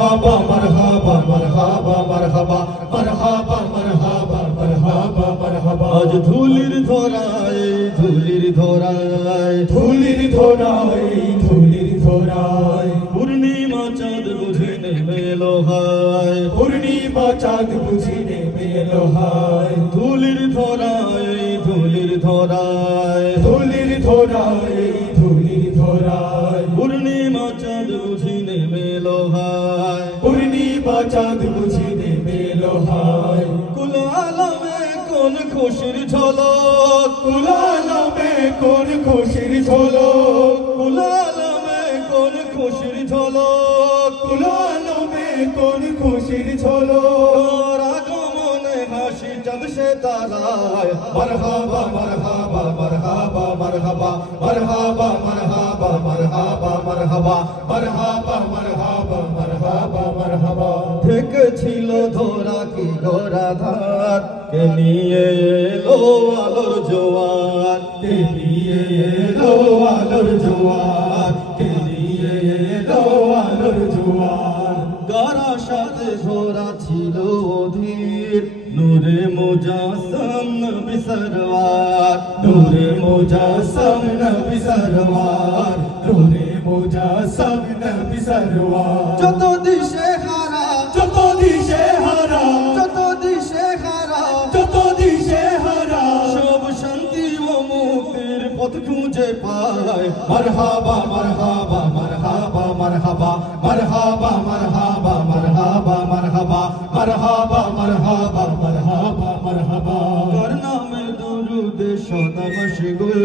मरहबा मरहबा मरहबा मरहबा मरहबा मरहबा मरहबा मरहबा আজ ধুলির ধরায় ধুলির ধরায় ধুলির ধরায় ধুলির ধরায় পূর্ণিমা চাঁদ বুঝে নেমে লোহায় পূর্ণিমা চাঁদ বুঝি নেমে লোহায় ধুলির ধরায় ধুলির ধরায় ধুলির ধরায় ধুলির ধরায় পূর্ণিমা চাঁদ বুঝি নেমে লোহায় পূর্ণিমা চাঁদ বুঝি নেমে লোহায় কুল আলমে কোন খুশির ঝলক কুল আলমে কোন খুশির ঝলক কুল আলমে কোন খুশির ঝলক কুল আলমে কোন খুশির ঝলক আগমনে হাসি চাঁদ সে তারায় मरहबा मरहबा मरहबा मरहबा मरहबा मरहबा मरहबा मरहबा मरहबा मरहबा मरहबा मरहबा থেকেছিল ধরা কি গোরা ধার কে নিয়ে এলো আলোর জোয়ার কে নিয়ে এলো আলোর জোয়ার কে নিয়ে এলো আলোর জোয়ার গারা সাথে ধরা ছিল অধীর নূরে মুজাসসাম নবী সরওয়ার নূরে মুজাসসাম নবী সরওয়ার নূরে মুজাসসাম নবী সরওয়ার যত দিশে হারা যত দিশে হারা যত দিশে হারা যত দিশে হারা সব শান্তি ও মুক্তির পথ খুঁজে পায় मरहबा मरहबा मरहबा मरहबा मरहबा मरहबा मरहबा मरहबा मरहबा मरहबा मरहबा मरहबा কার নামে দরুদে সদা মশগুল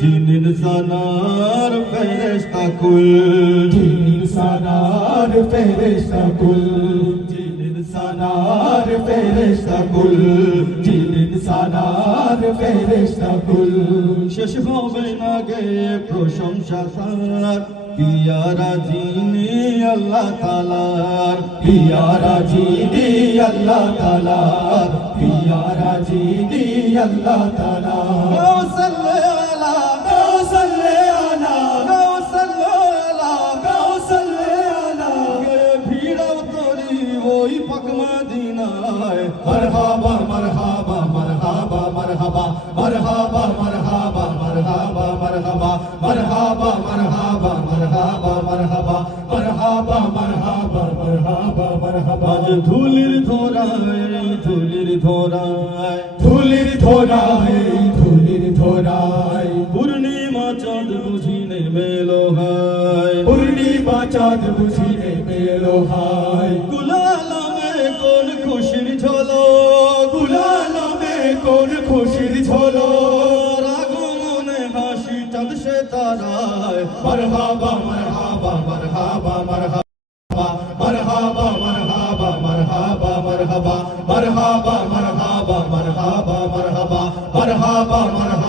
জিনিন সানার ফেরেশতা কুল জিনিন সানার ফেরেশতা কুল জিনিন সানার ফেরেশতা কুল জিনিন সানার ফেরেশতা কুল শেষ হবে না গে প্রশংসা তার পিয়ারা যিনি আল্লাহ তাআলার পিয়ারা জিনি আল্লাহ তাআলার পিয়ারা জিনি আল্লাহ তাআলা গাউসাল্লে আলা গাউসাল্লে আলা গাউসাল্লে আলা গাউসাল্লে আলা গে ভিড়াও তরি ওই পাক মদিনায় मरहबा मरहबा मरहबा मरहबा मरहबा मरहबा मरहबा मरहबा मरहबा मरहबा मरहबा मरहबा मरहबा मरहबा मरहबा मरहबा আজ ধুলির ধরায় ধুলির ধরায় ধুলির ধরায় ধুলির ধরায় পূর্ণিমা চাঁদ বুঝি নেমে লোহায় পূর্ণিমা চাঁদ বুঝি নেমে লোহায় কুল আলমে কোন খুশির ঝলক কুল আলমে কোন খুশির ঝলক আগমনে হাসি চাঁদ সে তারায় मरहबा मरहबा मरहबा मरहबा मरहबा मरहबा मरहबा मरहबा मरहबा मरहबा मरहबा मरहबा मरहबा मरहबा